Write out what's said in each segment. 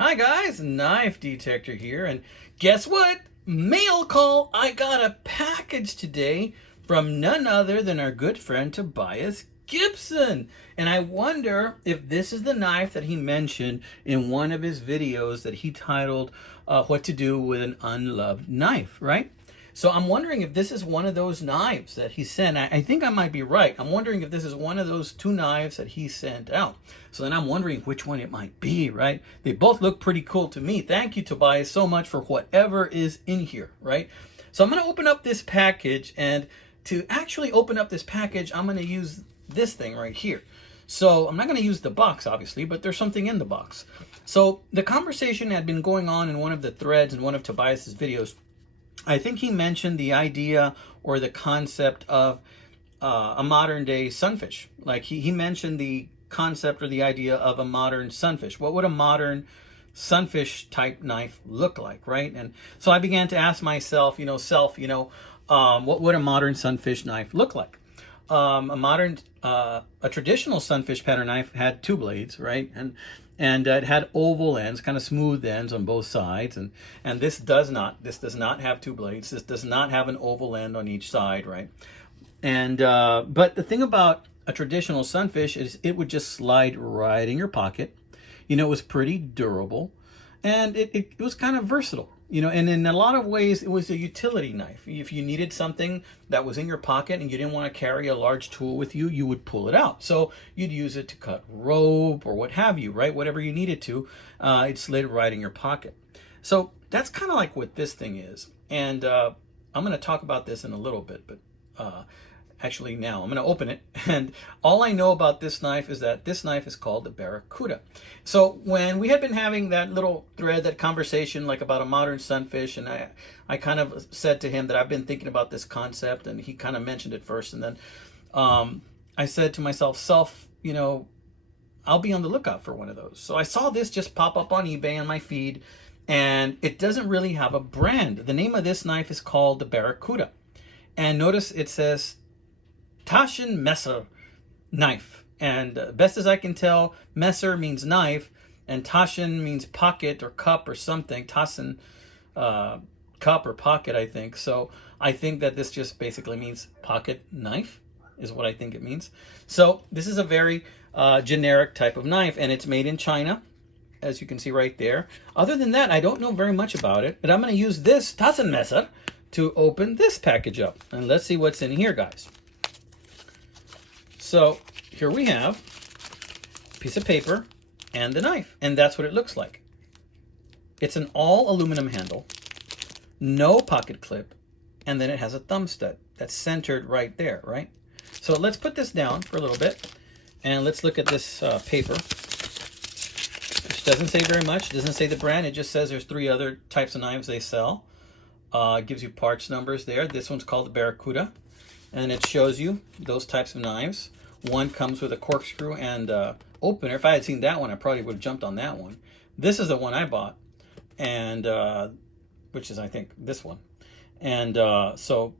Hi guys, Knife Detector here, and guess what? Mail call! I got a package today from none other than our good friend Tobias Gibson. And I wonder if this is the knife that he mentioned in one of his videos that he titled What to Do with an Unloved Knife, right? So I'm wondering if this is one of those knives that he sent. I think I might be right. I'm wondering if this is one of those two knives that he sent out. So then I'm wondering which one it might be, right? They both look pretty cool to me. Thank you, Tobias, so much for whatever is in here, right? So I'm going to open up this package, and to actually open up this package, I'm going to use this thing right here. So I'm not going to use the box, obviously, but there's something in the box. So the conversation had been going on in one of the threads in one of Tobias's videos. I think he mentioned the idea or the concept of a modern day sunfish. Like he mentioned the concept or the idea of a modern sunfish. What would a modern sunfish type knife look like, right? And so I began to ask myself, what would a modern sunfish knife look like? A traditional sunfish pattern knife had two blades, right? And it had oval ends, kind of smooth ends on both sides, and this does not have two blades. This does not have an oval end on each side, right? And but the thing about a traditional sunfish is it would just slide right in your pocket. It was pretty durable, and it was kind of versatile. And in a lot of ways, it was a utility knife. If you needed something that was in your pocket and you didn't want to carry a large tool with you, you would pull it out. So you'd use it to cut rope or what have you, right? Whatever you needed to, it slid right in your pocket. So that's kind of like what this thing is. And I'm going to talk about this in a little bit, but actually now I'm going to open it, and all I know about this knife is that this knife is called the Barracuda. So when we had been having that little thread, that conversation like about a modern sunfish, and I kind of said to him that I've been thinking about this concept, and he kind of mentioned it first, and then I said to myself, I'll be on the lookout for one of those. So I saw this just pop up on eBay on my feed, and it doesn't really have a brand. The name of this knife is called the Barracuda, and notice it says Taschenmesser knife, and best as I can tell, Messer means knife, and Taschen means pocket or cup or something. Taschen, cup or pocket, I think. So I think that this just basically means pocket knife, is what I think it means. So this is a very generic type of knife, and it's made in China, as you can see right there. Other than that, I don't know very much about it, but I'm going to use this Taschenmesser to open this package up, and let's see what's in here, guys. So here we have a piece of paper and the knife, and that's what it looks like. It's an all aluminum handle, no pocket clip, and then it has a thumb stud that's centered right there, right? So let's put this down for a little bit, and let's look at this paper, which doesn't say very much. It doesn't say the brand. It just says there's 3 other types of knives they sell. It gives you parts numbers there. This one's called the Barracuda, and it shows you those types of knives. One comes with a corkscrew and opener. If I had seen that one, I probably would have jumped on that one. This is the one I bought, and which is, I think, this one. And so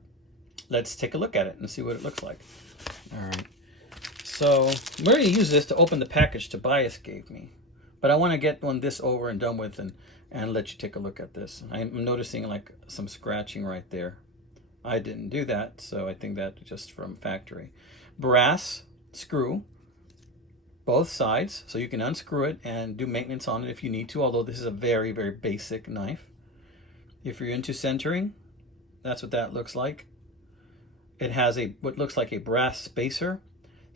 let's take a look at it and see what it looks like. All right. So I'm going to use this to open the package Tobias gave me, but I want to get this over and done with and let you take a look at this. I'm noticing like some scratching right there. I didn't do that, so I think that's just from factory. Brass screw, both sides, so you can unscrew it and do maintenance on it if you need to, although this is a very, very basic knife. If you're into centering, that's what that looks like. It has what looks like a brass spacer,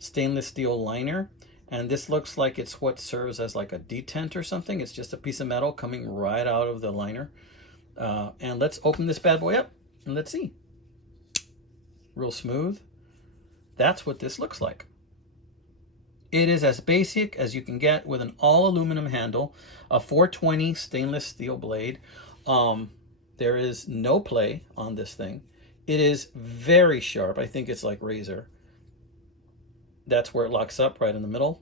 stainless steel liner, and this looks like it's what serves as like a detent or something. It's just a piece of metal coming right out of the liner. And let's open this bad boy up and let's see. Real smooth. That's what this looks like. It is as basic as you can get with an all aluminum handle, a 420 stainless steel blade. There is no play on this thing. It is very sharp. I think it's like razor. That's where it locks up, right in the middle.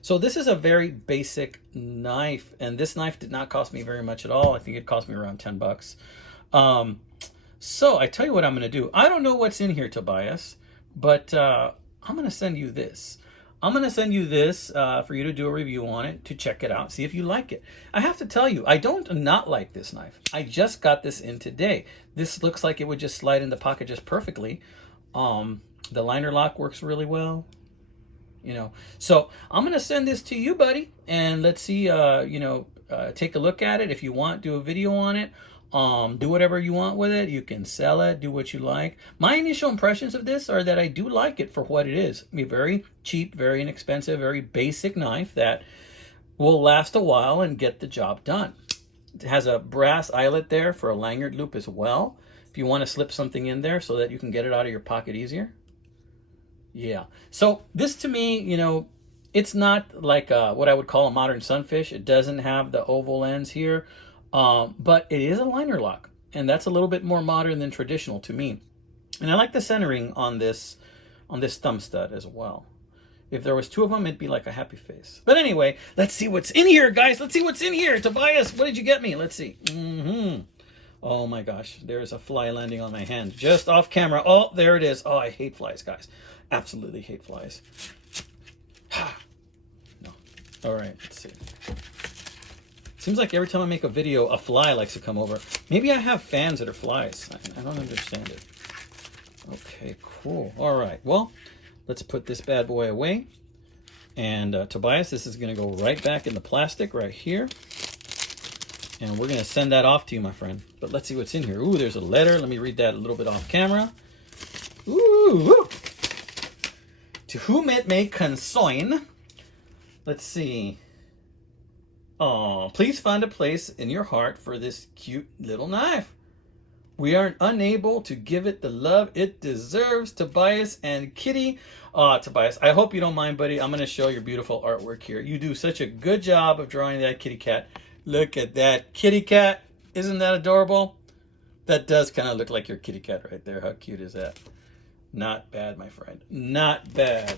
So this is a very basic knife, and this knife did not cost me very much at all. I think it cost me around 10 bucks. So I tell you what I'm going to do. I don't know what's in here, Tobias, but I'm going to send you this. I'm going to send you this for you to do a review on it, to check it out, see if you like it. I have to tell you, I don't not like this knife. I just got this in today. This looks like it would just slide in the pocket just perfectly. The liner lock works really well. You know, so I'm going to send this to you, buddy, and let's see, take a look at it. If you want, do a video on it. Do whatever you want with it. You can sell it, do what you like. My initial impressions of this are that I do like it for what it is. I mean, very cheap, very inexpensive, very basic knife that will last a while and get the job done. It has a brass eyelet there for a lanyard loop as well, if you want to slip something in there so that you can get it out of your pocket easier. Yeah, so this to me, you know, it's not like what I would call a modern sunfish. It doesn't have the oval ends here, but it is a liner lock, and that's a little bit more modern than traditional to me. And I like the centering on this thumb stud as well. If there was two of them, it'd be like a happy face. But anyway, let's see what's in here, guys. Let's see what's in here. Tobias, what did you get me? Let's see. Oh my gosh, there's a fly landing on my hand just off camera. Oh, there it is. Oh, I hate flies, guys. Absolutely hate flies. No. All right, let's see. Seems like every time I make a video, a fly likes to come over. Maybe I have fans that are flies. I don't understand it. Okay, cool. All right, well, let's put this bad boy away. And Tobias, this is going to go right back in the plastic right here. And we're going to send that off to you, my friend. But let's see what's in here. Ooh, there's a letter. Let me read that a little bit off camera. Ooh. To whom it may concern. Let's see. Oh, please find a place in your heart for this cute little knife. We are unable to give it the love it deserves, Tobias and Kitty. Tobias, I hope you don't mind, buddy. I'm going to show your beautiful artwork here. You do such a good job of drawing that kitty cat. Look at that kitty cat. Isn't that adorable? That does kind of look like your kitty cat right there. How cute is that? Not bad, my friend. Not bad.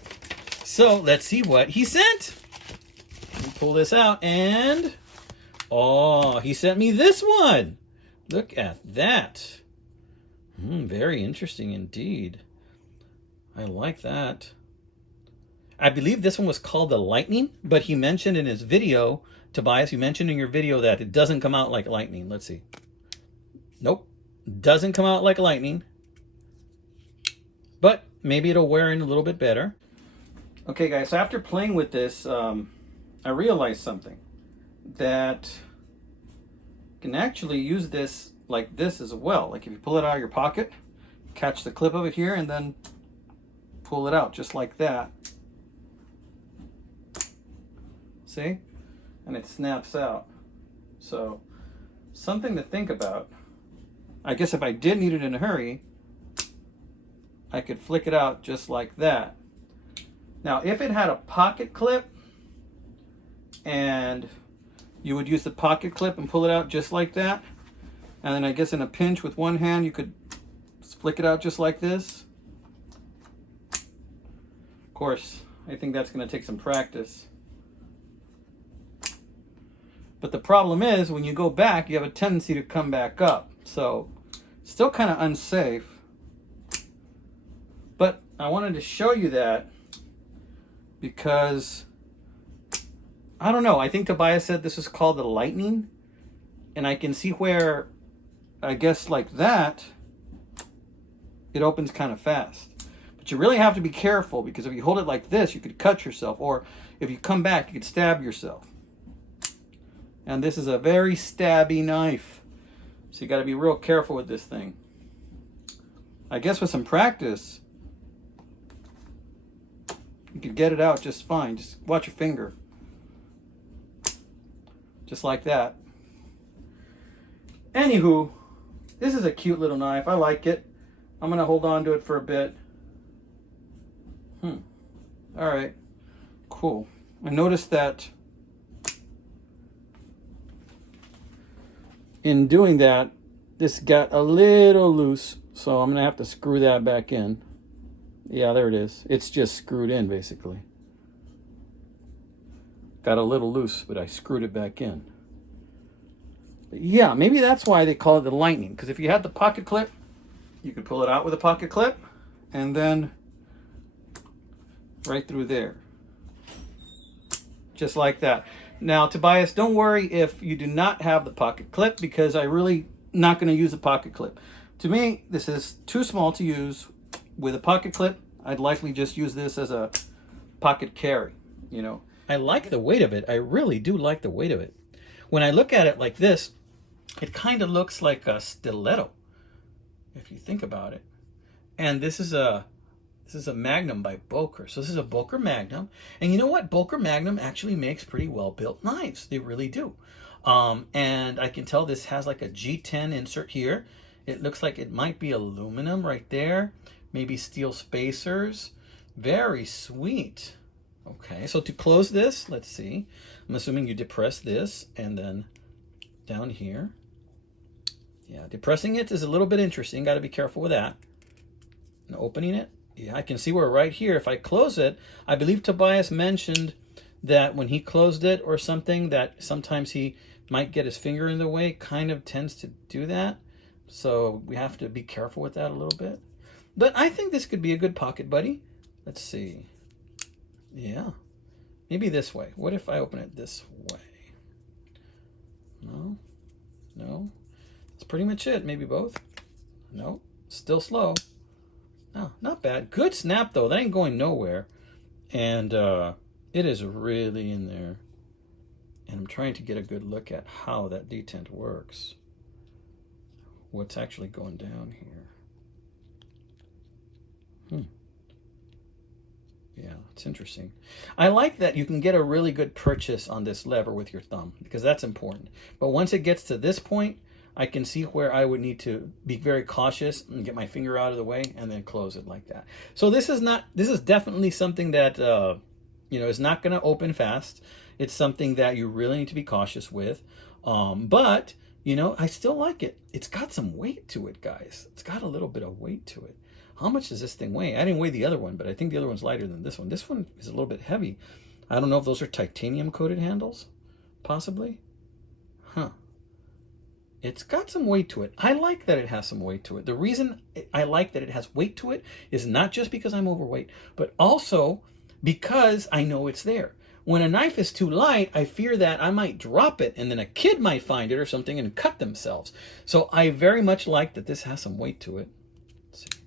So let's see what he sent. Let me pull this out, and oh, he sent me this one. Look at that. Very interesting indeed. I like that. I believe this one was called the Lightning, but he mentioned in his video, Tobias, you mentioned in your video that it doesn't come out like lightning. Let's see. Nope. Doesn't come out like lightning. But maybe it'll wear in a little bit better. Okay, guys, so after playing with this, I realized something. That you can actually use this like this as well. Like if you pull it out of your pocket, catch the clip of it here, and then pull it out just like that. See? And it snaps out. So, something to think about. I guess if I did need it in a hurry, I could flick it out just like that. Now, if it had a pocket clip, and you would use the pocket clip and pull it out just like that, and then I guess in a pinch with one hand, you could flick it out just like this. Of course, I think that's going to take some practice. But the problem is, when you go back, you have a tendency to come back up. So, still kind of unsafe. But I wanted to show you that because, I don't know, I think Tobias said this is called the Lightning. And I can see where, I guess like that, it opens kind of fast. But you really have to be careful, because if you hold it like this, you could cut yourself. Or if you come back, you could stab yourself. And this is a very stabby knife. So you got to be real careful with this thing. I guess with some practice, you could get it out just fine. Just watch your finger. Just like that. Anywho, this is a cute little knife. I like it. I'm going to hold on to it for a bit. Alright. Cool. I noticed that in doing that, this got a little loose, so I'm going to have to screw that back in. Yeah, there it is. It's just screwed in, basically. Got a little loose, but I screwed it back in. But yeah, maybe that's why they call it the Lightning, because if you had the pocket clip, you could pull it out with a pocket clip, and then right through there. just like that. Now, Tobias, don't worry if you do not have the pocket clip, because I really not going to use a pocket clip. To me, this is too small to use with a pocket clip. I'd likely just use this as a pocket carry, you know. I like the weight of it. I really do like the weight of it. When I look at it like this, it kind of looks like a stiletto, if you think about it. And this is a Magnum by Boker. So this is a Boker Magnum. And you know what? Boker Magnum actually makes pretty well-built knives. They really do. And I can tell this has like a G10 insert here. It looks like it might be aluminum right there. Maybe steel spacers. Very sweet. Okay, so to close this, let's see. I'm assuming you depress this and then down here. Yeah, depressing it is a little bit interesting. Got to be careful with that. And opening it. Yeah, I can see where right here, if I close it, I believe Tobias mentioned that when he closed it or something, that sometimes he might get his finger in the way. Kind of tends to do that. So we have to be careful with that a little bit. But I think this could be a good pocket buddy. Let's see. Yeah. Maybe this way. What if I open it this way? No. No. That's pretty much it. Maybe both. No. Still slow. No, not bad. Good snap, though. That ain't going nowhere. And it is really in there. And I'm trying to get a good look at how that detent works. What's actually going down here. Yeah, it's interesting. I like that you can get a really good purchase on this lever with your thumb, because that's important. But once it gets to this point, I can see where I would need to be very cautious and get my finger out of the way and then close it like that. So this is definitely something that you know, is not going to open fast. It's something that you really need to be cautious with. But you know, I still like it. It's got some weight to it, guys. It's got a little bit of weight to it. How much does this thing weigh? I didn't weigh the other one, but I think the other one's lighter than this one. This one is a little bit heavy. I don't know if those are titanium coated handles, possibly. Huh. It's got some weight to it. I like that it has some weight to it. The reason I like that it has weight to it is not just because I'm overweight, but also because I know it's there. When a knife is too light, I fear that I might drop it and then a kid might find it or something and cut themselves. So I very much like that this has some weight to it. Let's see.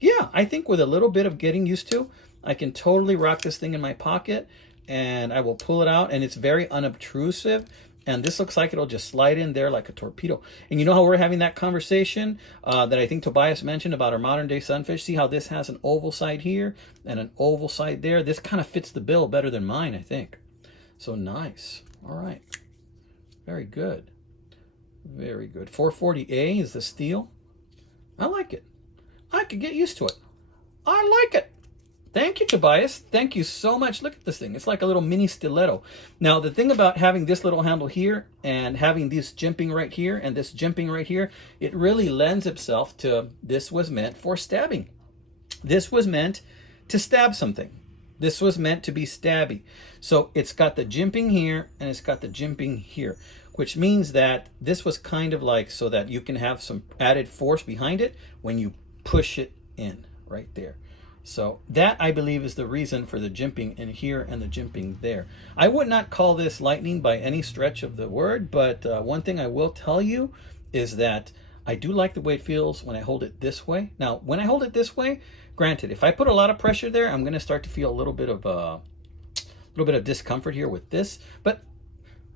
Yeah, I think with a little bit of getting used to, I can totally rock this thing in my pocket and I will pull it out, and it's very unobtrusive. And this looks like it'll just slide in there like a torpedo. And you know how we're having that conversation that I think Tobias mentioned about our modern day sunfish? See how this has an oval side here and an oval side there? This kind of fits the bill better than mine, I think. So nice. All right. Very good. Very good. 440A is the steel. I like it. I could get used to it. I like it. Thank you, Tobias. Thank you so much. Look at this thing. It's like a little mini stiletto. Now, the thing about having this little handle here and having this jimping right here and this jimping right here, it really lends itself to, this was meant for stabbing. This was meant to stab something. This was meant to be stabby. So it's got the jimping here and it's got the jimping here, which means that this was kind of like so that you can have some added force behind it when you push it in right there. So that, I believe, is the reason for the jimping in here and the jimping there. I would not call this lightning by any stretch of the word, but one thing I will tell you is that I do like the way it feels when I hold it this way. Now, when I hold it this way, granted, if I put a lot of pressure there, I'm going to start to feel a little bit of discomfort here with this. But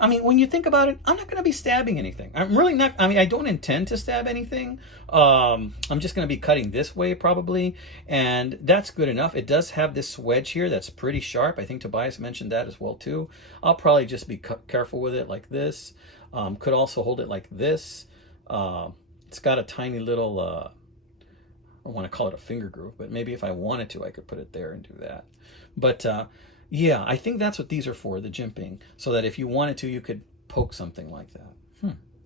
I mean, when you think about it, I'm not going to be stabbing anything. I'm really not. I mean, I don't intend to stab anything. I'm just going to be cutting this way probably. And that's good enough. It does have this wedge here that's pretty sharp. I think Tobias mentioned that as well too. I'll probably just be careful with it like this. Could also hold it like this. It's got a tiny little, I don't want to call it a finger groove, but maybe if I wanted to, I could put it there and do that. But yeah, I think that's what these are for, the jimping, so that if you wanted to, you could poke something like that.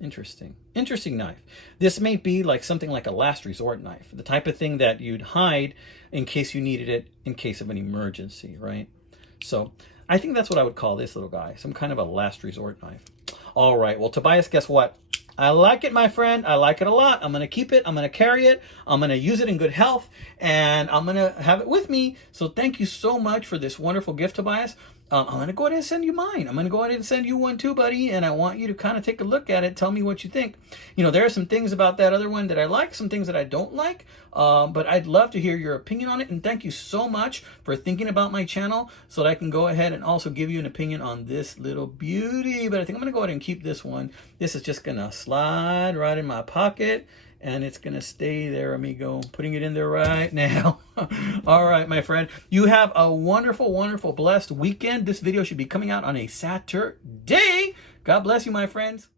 Interesting. Interesting knife. This may be like something like a last resort knife, the type of thing that you'd hide in case you needed it in case of an emergency, right? So I think that's what I would call this little guy, some kind of a last resort knife. All right, well, Tobias, guess what? I like it, my friend. I like it a lot. I'm going to keep it. I'm going to carry it. I'm going to use it in good health, and I'm going to have it with me. So thank you so much for this wonderful gift, Tobias. I'm going to go ahead and send you mine. I'm going to go ahead and send you one too, buddy. And I want you to kind of take a look at it. Tell me what you think. You know, there are some things about that other one that I like, some things that I don't like. But I'd love to hear your opinion on it. And thank you so much for thinking about my channel so that I can go ahead and also give you an opinion on this little beauty. But I think I'm going to go ahead and keep this one. This is just going to slide right in my pocket. And it's going to stay there, amigo. Putting it in there right now. All right, my friend. You have a wonderful, wonderful, blessed weekend. This video should be coming out on a Saturday. God bless you, my friends.